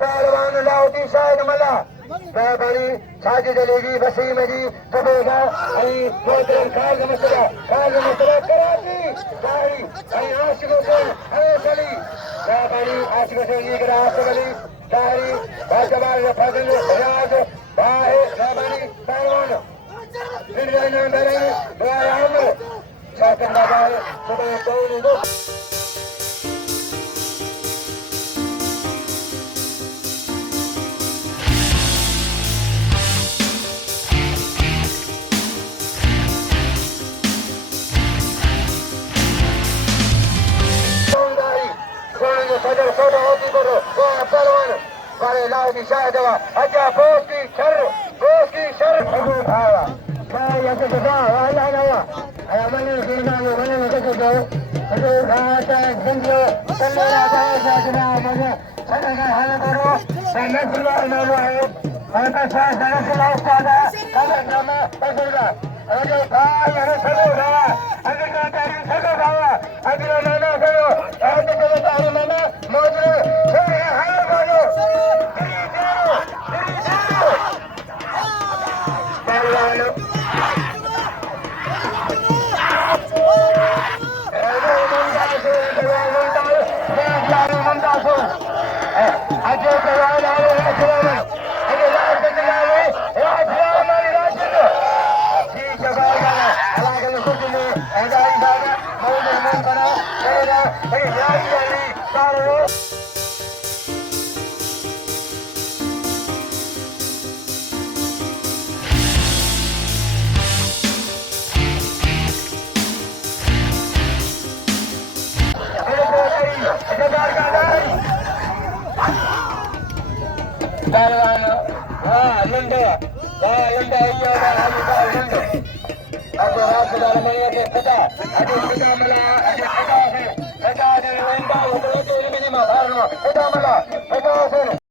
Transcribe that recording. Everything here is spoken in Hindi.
पहलवान लाहौती शाहिद मल्लाह मेहरबानी साजी जलेगी वसीम जी कबेगा आई मोहतरम खाल मसला कराची सारी आई आशिकों से हरे चली मेहरबानी आशिकों से ये ग्रास गली सारी बाजबार फजल रियाज बाहे मेहरबानी पहलवान निर्णय मेरे दुआया हम शासन बाजार सुबह कोई दो लाहौती शाहिद अच्छा गोश्ती शर भावा क्या ये तो वाला नवा मैंने देखा ये मैंने देखा जो भाषा जिंदगी चलने लगा है जनाब मुझे सदा हाल करो मैं सुना ना है मैं तो शायद जरा से उस्ताद है नाम पकड़ा अरे भाई अरे सरो रहा अगर का तारी सरो भावा अगर नाना करो ऐसे करो तारी नाना मोजरे छोड़ हाल करो Lund Heja Mallah, Heja Hussain.